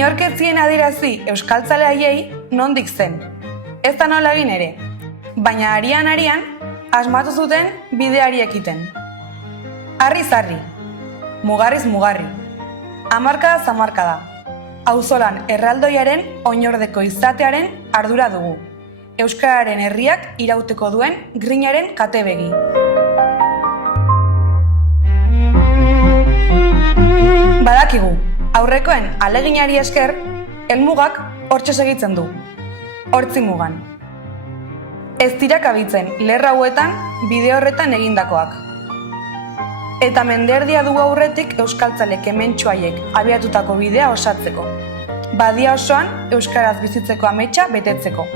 Inork ez zien adierazi euskaltzale haiei nondik zen. Ez da nola egin ere, baina arian asmatu zuten bideari ekiten. Harriz harri, mugarriz mugarri, hamarkada zamarkada, auzolan erraldoiaren oinordeko izatearen ardura dugu. Euskararen herriak irauteko duen grinaren katebegi. Badakigu, aurrekoen aleginari esker, helmugak hortxe segitzen du. Hortzi mugan. Ez dira kabitzen lerra hauetan bide horretan egindakoak. Eta menderdia dugu aurretik euskaltzale kementsuaiek abiatutako bidea osatzeko. Badia osoan euskaraz bizitzeko ametsa betetzeko.